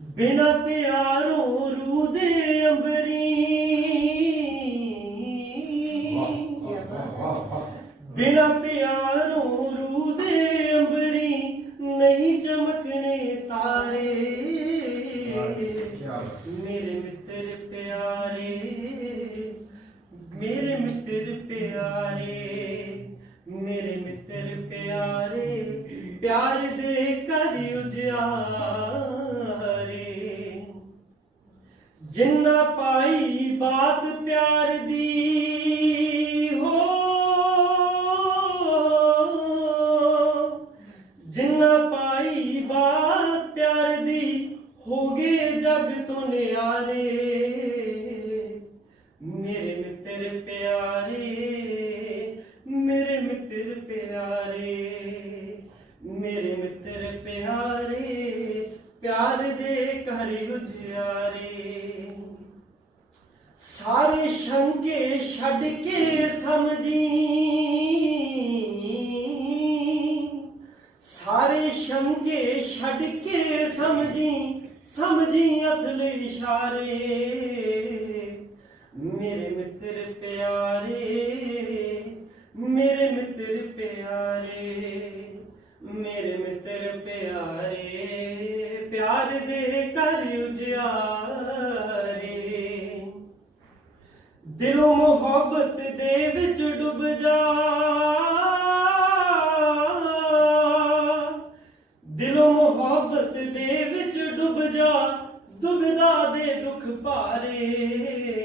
ਬਿਨਾ ਪਿਆਰੋਂ ਰੂ ਦੇ ਅੰਬਰੀ। ਬਿਨਾ ਪਿਆਰੋਂ ਰੂ ਦੇ ਅੰਬਰੀ ਨਹੀਂ ਚਮਕਣੇ ਤਾਰੇ। ਮੇਰੇ ਮਿੱਤਰ ਪਿਆਰੇ, ਮੇਰੇ ਮਿੱਤਰ ਪਿਆਰੇ, ਮੇਰੇ ਮਿੱਤਰ ਪਿਆਰੇ, ਪਿਆਰ ਦੇ ਕਰ ਉਜਿਆਰੇ ਜਿੰਨਾ ਪਾਈ ਬਾਤ ਪਿਆਰ ਦੀ ਹੋ, ਜਿੰਨਾ ਪਾਈ ਬਾਤ ਪਿਆਰ ਦੀ ਹੋ ਹੋਗੇ ਜਗ ਤੋਂ ਨਿਆਰੇ, ਮੇਰੇ ਮਿੱਤਰ ਪਿਆਰੇ, ਮੇਰੇ ਮਿੱਤਰ ਪਿਆਰੇ। ਦੇ ਘਰ ਉਜਿਆਰੇ ਸਾਰੇ ਸ਼ੰਕੇ ਛੱਡ ਕੇ ਸਮਝੀ। ਸਾਰੇ ਸ਼ੰਕੇ ਛੱਡ ਕੇ ਸਮਝੀ ਸਮਝੀ ਅਸਲ ਇਸ਼ਾਰੇ। ਮੇਰੇ ਮਿੱਤਰ ਪਿਆਰੇ, ਮੇਰੇ ਮਿੱਤਰ ਪਿਆਰੇ। ਪਿਆਰ ਦੇ ਕਰ ਉਜਿਆਰੇ ਦਿਲੋਂ ਮੁਹੱਬਤ ਦੇ ਵਿੱਚ ਡੁੱਬ ਜਾ। ਦਿਲੋਂ ਮੁਹੱਬਤ ਦੇ ਵਿੱਚ ਡੁੱਬ ਜਾ। ਡੁੱਬਦਾ ਦੇ ਦੁੱਖ ਭਾਰੇ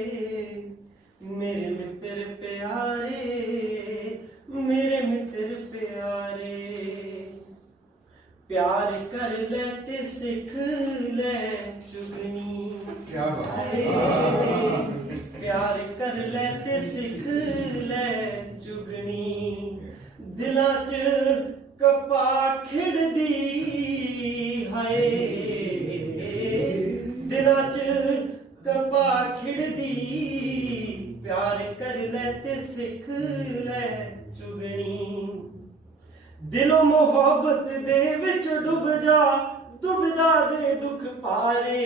ਪਿਆਰ ਕਰ ਲੈ ਤੇ ਸਿੱਖ ਲੈ ਚੁਗਣੀ ਪਿਆਰ ਕਰ ਲੈ ਤੇ ਸਿੱਖ ਲੈ ਚੁਗਣੀ ਦਿਲਾਂ 'ਚ ਕਪਾ ਖਿੜਦੀ ਹਾਏ। ਦਿਲਾਂ 'ਚ ਕਪਾ ਖਿੜਦੀ ਪਿਆਰ ਕਰ ਲੈ ਤੇ ਸਿੱਖ ਲੈ ਚੁਗਣੀ ਦਿਲੋਂ ਮੁਹੱਬਤ ਦੇ ਵਿੱਚ ਡੁੱਬ ਜਾ ਦੁਬਨਾ ਦੇ ਦੁੱਖ ਪਾਰੇ।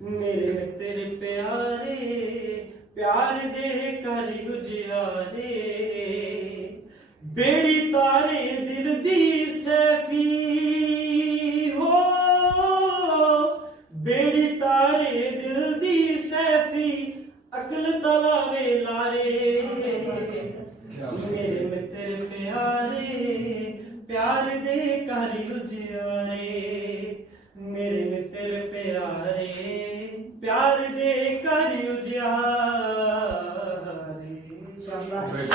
ਮੇਰੇ ਤੇਰੇ ਪਿਆਰੇ, ਪਿਆਰ ਦੇ ਕਰ ਉਜਿਆਰੇ ਬੇੜੀ ਤਾਰੇ ਦਿਲ ਦੀ ਸੈਫੀ ਹੋ। ਬੇੜੀ ਤਾਰੇ ਦਿਲ ਦੀ ਸੈਫੀ ਅਕਲ ਤਲਾਵੇ ਲਾਰੇ। ਮੇਰੇ ਮਿੱਤਰ ਪਿਆਰੇ, ਪਿਆਰ ਦੇ ਕਰ ਉਜਿਆਰੇ ਮੇਰੇ ਮਿੱਤਰ ਪਿਆਰੇ, ਪਿਆਰ ਦੇ ਕਰ ਉਜਿਆਰੇ ਸ਼ਾਬਾਸ਼